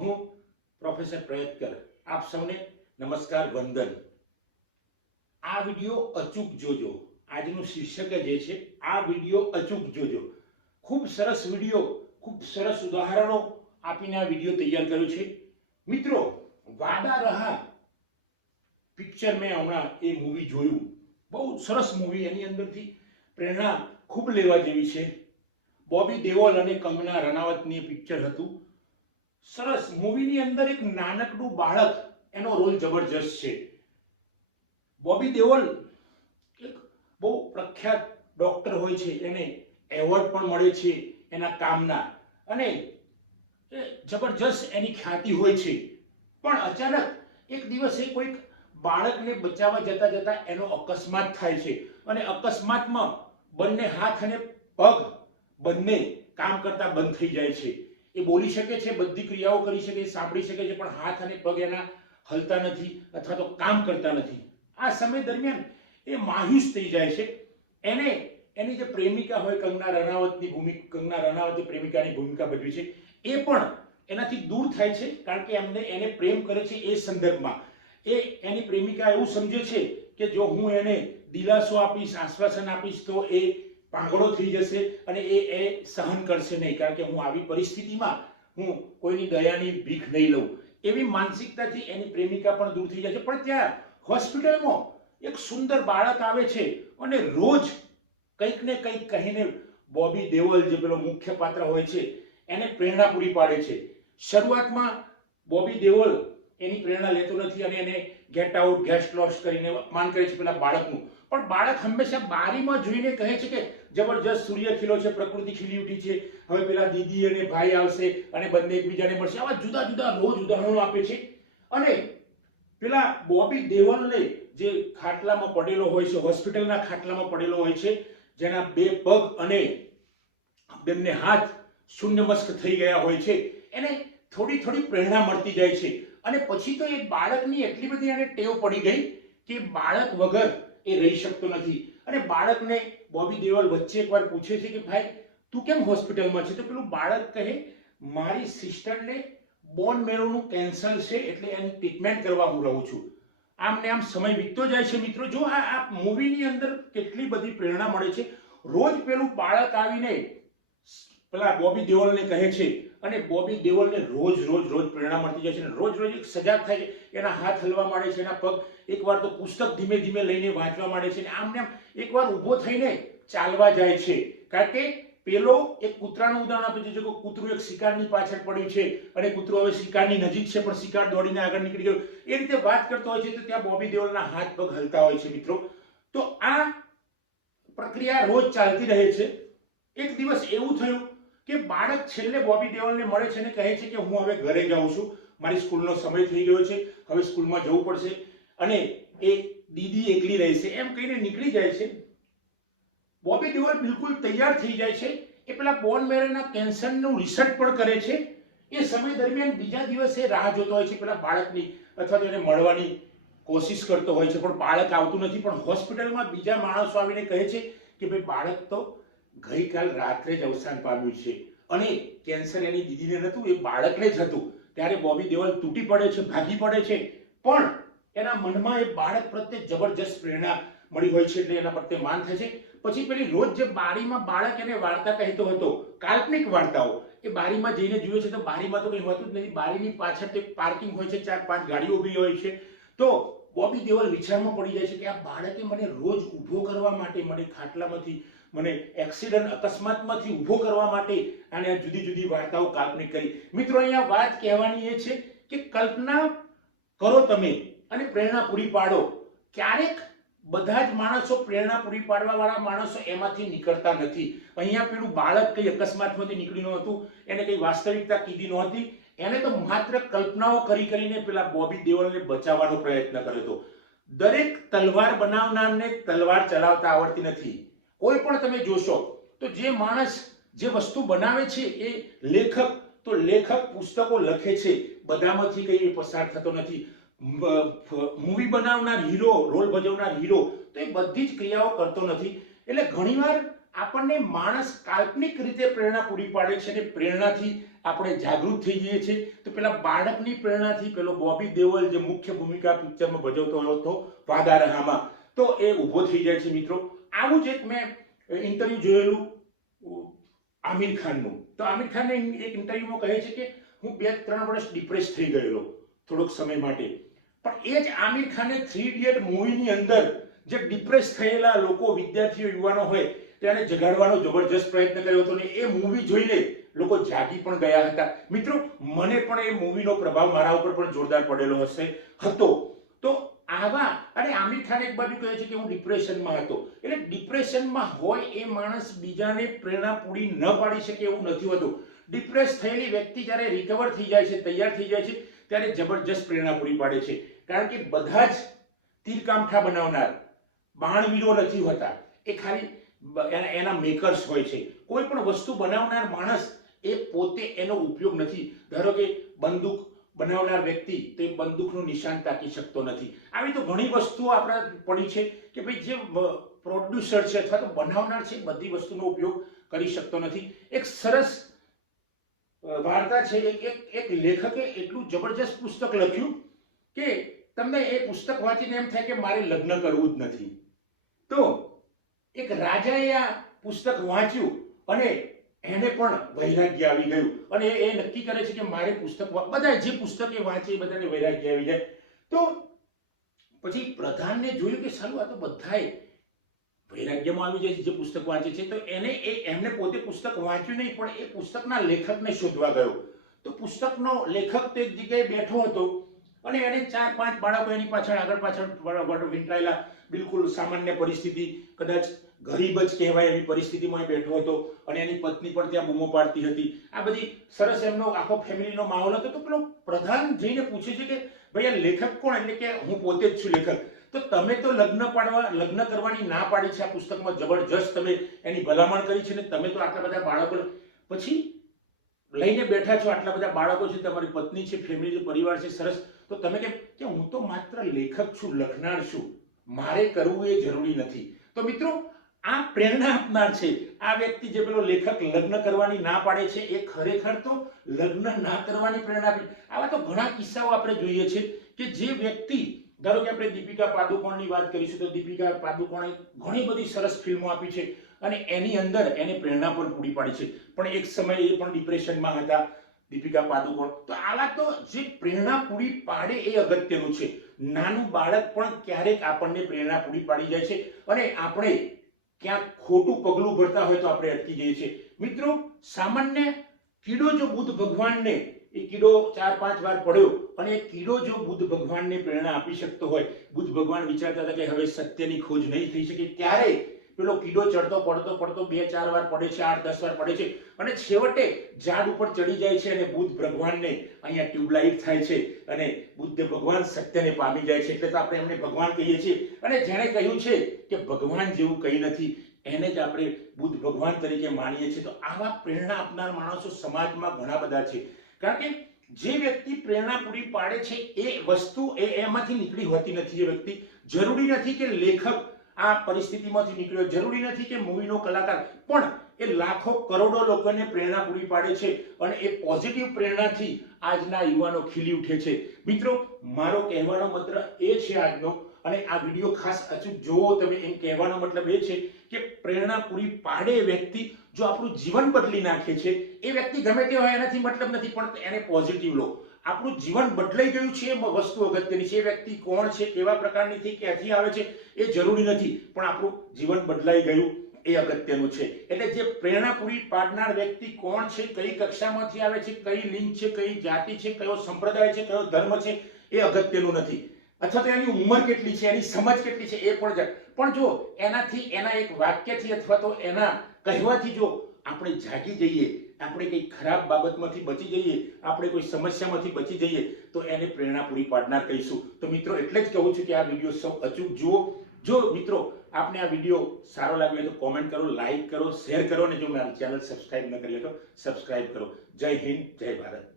હું પ્રોફેસર પ્રયત્કર આપ સૌને નમસ્કાર વંદન। આ વિડિયો અચૂક જોજો। આજનું શીર્ષક જે છે આ વિડિયો અચૂક જોજો। ખૂબ સરસ વિડિયો, ખૂબ સરસ ઉદાહરણો આપીને આ વિડિયો તૈયાર કર્યો છે। મિત્રો, વાદા રહા પિક્ચર મેં હમણાં એ મૂવી જોયું, બહુ સરસ મૂવી, એની અંદરથી પ્રેરણા ખૂબ લેવા જેવી છે। બોબી દેઓલ અને કંગના રનાવતની પિક્ચર હતું। સરસ મૂવીની અંદર એક નાનકડું બાળક, એનો રોલ જબરજસ્ત છે। બોબી દેઓલ એક બહુ પ્રખ્યાત ડોક્ટર હોય છે, એને એવોર્ડ પણ મળે છે એના કામના, અને જબરજસ્ત એની ખ્યાતિ હોય છે। પણ અચાનક એક દિવસે કોઈક બાળકને બચાવવા જતા જતા એનો અકસ્માત થાય છે, અને અકસ્માતમાં બંને હાથ અને પગ બંને કામ કરતા બંધ થઈ જાય છે। એ બોલી શકે છે, બધી ક્રિયાઓ કરી શકે, સાંભળી શકે છે, પણ હાથ અને પગ એના હલતા નથી અથવા તો કામ કરતા નથી। આ સમય દરમિયાન એ માયુસ થઈ જાય છે। એને એની જે પ્રેમિકા હોય, કંગના રનાવતે પ્રેમિકાની ભૂમિકા ભજવી છે, એ પણ એનાથી દૂર થાય છે, કારણ કે એને પ્રેમ કરે છે। એ સંદર્ભમાં એની પ્રેમિકા એવું સમજે છે કે જો હું એને દિલાસો આપીશ, આશ્વાસન આપીશ તો એ પાંગળો થઈ જશે અને એ સહન કરશે નહીં, કારણ કે હું આવી પરિસ્થિતિમાં હું કોઈની દયાની ભીખ નહીં લઉં। એવી માનસિકતાથી એની પ્રેમિકા પણ દૂર થઈ જાય છે। પણ ત્યાં હોસ્પિટલમાં એક સુંદર બાળક આવે છે અને રોજ કંઈક ને કંઈક કહીને બોબી દેઓલ, જે પેલો મુખ્ય પાત્ર હોય છે, એને પ્રેરણા પૂરી પાડે છે। શરૂઆતમાં બોબી દેઓલ એની પ્રેરણા લેતો નથી અને એને ગેટ આઉટ, ગેટ લોસ્ટ કરીને અપમાન કરે છે પેલા બાળકનું, પણ બાળક હંમેશા બારીમાં જોઈને કહે છે કે જબરજસ્ત સૂર્ય ખીલો છે, પ્રકૃતિ ખીલી ઉઠી છે, હવે પેલા દીદી અને ભાઈ આવશે અને બંને એકબીજાને મળશે। આવા જુદા જુદા રોજ ઉદાહરણો આપે છે। અને પેલા બોબી દેઓલને જે ખાટલામાં પડેલો હોય છે, હોસ્પિટલના ખાટલામાં પડેલો હોય છે, જેના બે પગ અને બંને હાથ શૂન્યમસ્ત થઈ ગયા હોય છે, એને થોડી થોડી પ્રેરણા મળતી જાય છે। અને પછી તો એ બાળકની એટલી બધી એને ટેવ પડી ગઈ કે બાળક વગર એ રહી શકતો નથી। અને બાળકને બોબી દેઓલ વચ્ચે એકવાર પૂછે છે કે ભાઈ તું કેમ હોસ્પિટલમાં છે? તો પેલું બાળક કહે મારી સિસ્ટરને બોન મેરોનું કેન્સર છે, એટલે એની ટ્રીટમેન્ટ કરવા હું રહું છું। આમ ને આમ સમય વીતતો જાય છે। મિત્રો, જો આ મૂવીની અંદર કેટલી બધી પ્રેરણા મળે છે। રોજ પેલું બાળક આવીને પેલા બોબી દેઓલને કહે છે અને બોબી દેઓલને રોજ પ્રેરણા મળતી જાય છે, અને રોજ એક સજાગ થાય છે, એના હાથ હલવા માંડે છે, એના પગ, એકવાર તો પુસ્તક ધીમે ધીમે લઈને વાંચવા માંડે છે, અને આમ ને આમ એકવાર ઊભો થઈને ચાલવા જાય છે, કારણ કે પેલો એક કૂતરાનું ઉદાહરણ આપે છે, જો કૂતરું એક શિકારની પાછળ પડ્યું છે અને કૂતરું હવે શિકારની નજીક છે, પણ શિકાર દોડીને આગળ નીકળી ગયો, એ રીતે વાત કરતો હોય છે, તો ત્યાં બોબી દેઓલના હાથ પગ હલતા હોય છે। મિત્રો, તો આ પ્રક્રિયા રોજ ચાલતી રહે છે। એક દિવસ એવું થયું કે બાળક છેલ્લે બોબી દેઓલને મળે છે અને કહે છે કે હું હવે ઘરે જાઉં છું, મારી સ્કૂલનો સમય થઈ ગયો છે, હવે સ્કૂલમાં જવું પડશે અને એ દીદી એકલી રહેશે, એમ કહીને નીકળી જાય છે। બોબી દેઓલ બિલકુલ તૈયાર થઈ જાય છે। એ પેલા બોન મેરોના કેન્સરનું રિસર્ચ પણ કરે છે। એ સમય દરમિયાન બીજા દિવસે રાહ જોતો હોય છે પેલા બાળકની, અથવા તો એને મળવાની કોશિશ કરતો હોય છે, પણ બાળક આવતું નથી। પણ હોસ્પિટલમાં બીજા માણસો આવીને કહે છે કે ભાઈ બાળક તો ગઈકાલ રાત્રે જ અવસાન પામ્યું છે, અને કેન્સર એની દીદીને નહોતું, એ બાળકને જ હતું। ત્યારે બોબી દેઓલ તૂટી પડે છે, ભાગી પડે છે, પણ એના મનમાં એ બાળક પ્રત્યે જબરજસ્ત પ્રેરણા મળી હોય છે, એટલે એના પ્રત્યે માન થાય છે। પછી પેલી રોજ જે બારીમાં બાળક એને વાર્તા કહેતો હતો, કાલ્પનિક વાર્તાઓ, એ બારીમાં જઈને જુએ છે તો બારીમાં તો કંઈ હોતું જ નથી, બારીની પાછળ એક પાર્કિંગ હોય છે, 4-5 ગાડીઓ ઊભી હોય છે। તો બોબી દેઓલ વિચારમાં પડી જાય છે કે આ બાળકે મને રોજ ઊભો કરવા માટે, મને ખાટલામાંથી, મને એક્સિડન્ટ, અકસ્માતમાંથી ઊભો કરવા માટે આને જુદી જુદી વાર્તાઓ કાલ્પનિક કરી। મિત્રો, અહીંયા વાત કહેવાની એ છે કે કલ્પના કરો તમે અને પ્રેરણા પૂરી પાડો। ક્યારેક બધા જ માણસો, પ્રેરણા પૂરી પાડવા વાળા માણસો એમાંથી નીકળતા નથી। અહીંયા પેલું બાળક કઈ અકસ્માતમાંથી નીકળી નહોતું, એને કઈ વાસ્તવિકતા કીધી નહોતી, એને તો માત્ર કલ્પનાઓ કરીને પેલા બોબી દેઓલને બચાવવાનો પ્રયત્ન કર્યો હતો। દરેક તલવાર બનાવનારને તલવાર ચલાવતા આવડતી નથી। કોઈ પણ તમે જોશો તો જે માણસ જે વસ્તુ બનાવે છે એ લેખક, તો લેખક પુસ્તકો લખે છે, બધામાંથી કઈ પસાર થતો નથી। મૂવી બનાવનાર હીરો, રોલ ભજવનાર હીરો, તો એ બધી જ ક્રિયાઓ કરતો નથી। એટલે ઘણીવાર આપણને માણસ કાલ્પનિક રીતે પ્રેરણા પૂરી પાડે છે અને પ્રેરણાથી આપણે જાગૃત થઈ જઈએ છીએ. તો પેલા બાળકની પ્રેરણાથી પેલો બોબી દેઓલ જે મુખ્ય ભૂમિકા પિક્ચરમાં ભજવતો હતો વાદા રહામાં, તો એ ઊભો થઈ જાય છે મિત્રો. આવું જ એક મેં ઇન્ટરવ્યુ જોયેલું આમિર ખાનનું. તો આમિર ખાન એક ઇન્ટરવ્યુમાં કહે છે કે હું 2-3 વર્ષ ડિપ્રેસ થઈ ગયેલો થોડોક સમય માટે. પણ એ જ આમિર ખાને 3 ઇડિયટ મૂવીની અંદર જે ડિપ્રેસ થયેલા લોકો, વિદ્યાર્થીઓ, યુવાનો હોય તેને જગાડવાનો જબરજસ્ત પ્રયત્ન કર્યો હતો ને એ મૂવી જોઈને લોકો જાગી પણ ગયા હતા. મિત્રો, મને પણ એ મૂવીનો પ્રભાવ મારા ઉપર પણ જોરદાર પડેલો હતો. તો આવા, અને આમિર ખાન એક બાજુ કહે છે કે હું ડિપ્રેશનમાં હતો. એટલે ડિપ્રેશનમાં હોય એ માણસ બીજાને પ્રેરણા પૂરી ન પાડી શકે એવું નથી હોતું. ડિપ્રેસ થયેલી વ્યક્તિ જ્યારે રિકવર થઈ જાય છે, તૈયાર થઈ જાય છે, ત્યારે જબરજસ્ત પ્રેરણા પૂરી પાડે છે. કારણ કે બધા જ તીરકામઠા બનાવનાર બાણવીરો નથી હોતા, એ ખાલી એના મેકર્સ હોય છે. કોઈ પણ વસ્તુ બનાવનાર માણસ એ પોતે એનો ઉપયોગ નથી. ધારો કે બંદૂક બનાવનાર વ્યક્તિ તો એ બંદૂકનું નિશાન તાકી શકતો નથી. આવી તો ઘણી વસ્તુઓ આપણે પડી છે કે ભાઈ જે પ્રોડ્યુસર છે અથવા તો બનાવનાર છે બધી વસ્તુનો ઉપયોગ કરી શકતો નથી. એક સરસ વાર્તા છે. એક લેખકે એટલું જબરજસ્ત પુસ્તક લખ્યું કે તમને એ પુસ્તક વાંચીને એમ થાય કે મારે લગ્ન કરવું જ નથી. તો એક રાજાએ આ પુસ્તક વાંચ્યું અને એને પણ વૈરાગ્ય આવી ગયું અને એ નક્કી કરે છે કે મારે પુસ્તક, બધા જે પુસ્તક એ વાંચે એ બધાને વૈરાગ્ય આવી જાય. તો પછી પ્રધાનને જોયું કે સારું આ તો બધાએ વૈરાગ્યમાં આવી જાય છે જે પુસ્તક વાંચે છે. તો એમને પોતે પુસ્તક વાંચ્યું નહીં, પણ એ પુસ્તકના લેખકને શોધવા ગયો. તો પુસ્તકનો લેખક તે જગ્યાએ બેઠો હતો અને એને 4-5 બાળકો એની પાછળ આગળ પાછળ વીંટળાયેલા, બિલકુલ સામાન્ય પરિસ્થિતિ, કદાચ ગરીબ જ કહેવાય એવી પરિસ્થિતિમાં બેઠો હતો અને એની પત્ની પણ ત્યાં બૂમો પાડતી હતી. આ બધી સરસ એમનો આખો ફેમિલીનો માહોલ હતો. તો પેલો પ્રધાન જઈને પૂછે છે કે ભાઈ આ લેખક કોણ? એટલે કે હું પોતે જ છું લેખક. તો તમે તો લગ્ન કરવાની ના પાડી છે, આ પુસ્તકમાં જબરજસ્ત તમે એની ભલામણ કરી છે ને તમે તો આટલા બધા બાળકો પછી લઈને બેઠા છો, આટલા બધા બાળકો છે, તમારી પત્ની છે, ફેમિલી છે, પરિવાર છે, સરસ. તો તમે કેમ કે હું તો માત્ર લેખક છું, લખનાર છું, મારે કરવું એ જરૂરી નથી. તો મિત્રો, આ પ્રેરણા આપનાર છે. આ વ્યક્તિ જે પેલો લેખક લગ્ન કરવાની ના પાડે છે એ ખરેખર તો લગ્ન ના કરવાની પ્રેરણા આપી. આવા તો ઘણા કિસ્સાઓ આપણે જોઈએ છે કે જે વ્યક્તિ, ધારો કે આપણે દીપિકા પાદુકોણની વાત કરીશું તો દીપિકા પાદુકોણે ઘણી બધી સરસ ફિલ્મો આપી છે અને એની અંદર એને પ્રેરણા પણ પૂરી પાડી છે. પણ એક સમયે એ પણ ડિપ્રેશનમાં હતા દીપિકા પાદુકોણ. તો આવા તો જે પ્રેરણા પૂરી પાડે એ અગત્યનું છે. નાનું બાળક પણ ક્યારેક આપણને પ્રેરણા પૂરી પાડી જાય છે અને આપણે ક્યાંક ખોટું પગલું ભરતા હોય તો આપણે અટકી જઈએ છીએ. મિત્રો, સામાન્ય કીડો જો બુદ્ધ ભગવાનને, એ કીડો 4-5 વાર પડ્યો અને એ કીડો જો બુદ્ધ ભગવાનને પ્રેરણા આપી શકતો હોય, બુદ્ધ ભગવાન વિચારતા હતા કે હવે સત્યની ખોજ નહીં થઈ શકે, ત્યારે પેલો કીડો ચડતો પડતો 2-4 વાર પડે છે, 8-10 વાર પડે છે અને છેવટે ઝાડ ઉપર ચડી જાય છે અને બુદ્ધ ભગવાનને અહીંયા ટ્યુબલાઇટ થાય છે અને બુદ્ધ ભગવાન સત્યને પામી જાય છે. એટલે તો આપણે એમને ભગવાન કહીએ છીએ. અને જેણે કહ્યું છે કે ભગવાન જેવું કંઈ નથી, એને જ આપણે બુદ્ધ ભગવાન તરીકે માનીએ છીએ. તો આવા પ્રેરણા આપનાર માણસો સમાજમાં ઘણા બધા છે. કારણ કે જે વ્યક્તિ પ્રેરણા પૂરી પાડે છે એ વસ્તુ એમાંથી નીકળી હોતી નથી. એ વ્યક્તિ જરૂરી નથી કે લેખક આ પરિસ્થિતિમાંથી નીકળ્યો, જરૂરી નથી કે મૂવીનો કલાકાર, પણ એ લાખો કરોડો લોકોને પ્રેરણા પૂરી પાડે છે અને એ પોઝિટિવ પ્રેરણાથી આજના યુવાનો ખીલી ઉઠે છે. મિત્રો, મારો કહેવાનો મતલબ એ છે આજનો, અને આ વિડીયો ખાસ અચૂક જોવો તમે. એમ કહેવાનો મતલબ એ છે કે પ્રેરણા પૂરી પાડે એ વ્યક્તિ જો આપણું જીવન બદલી નાખે છે, એ વ્યક્તિ ગમે તે હોય એનાથી મતલબ નથી, પણ એને પોઝિટિવ લો. આપણું જીવન બદલાઈ ગયું છે એ વસ્તુ અગત્યની છે. એ વ્યક્તિ કોણ છે, કેવા પ્રકારની છે, ક્યાંથી આવે છે એ જરૂરી નથી, પણ આપણું જીવન બદલાઈ ગયું એ અગત્યનું છે. એટલે જે પ્રેરણા પૂરી પાડનાર વ્યક્તિ કોણ છે, કઈ કક્ષામાંથી આવે છે, કઈ લિંગ છે, કઈ જાતિ છે, કયો સંપ્રદાય છે, કયો ધર્મ છે, એ અગત્યનું નથી. અથવા તો એની ઉંમર કેટલી છે, એની સમજ કેટલી છે એ પણ જો એનાથી, એના એક વાક્યથી અથવા તો એના કહેવાથી જો આપણે જાગી જઈએ, આપણે કઈ ખરાબ બાબતમાંથી બચી જઈએ, આપણે કોઈ સમસ્યામાંથી બચી જઈએ, તો એને પ્રેરણા પૂરી પાડનાર કહીશું. તો મિત્રો, એટલે જ કહું છું કે આ વિડીયો સૌ અચૂક જુઓ. જો મિત્રો આપને આ વિડીયો સારો લાગ્યો તો કોમેન્ટ કરો, લાઈક કરો, શેર કરો અને જો મારી ચેનલ સબસ્ક્રાઇબ ન કરી તો સબસ્ક્રાઇબ કરો. જય હિન્દ, જય ભારત.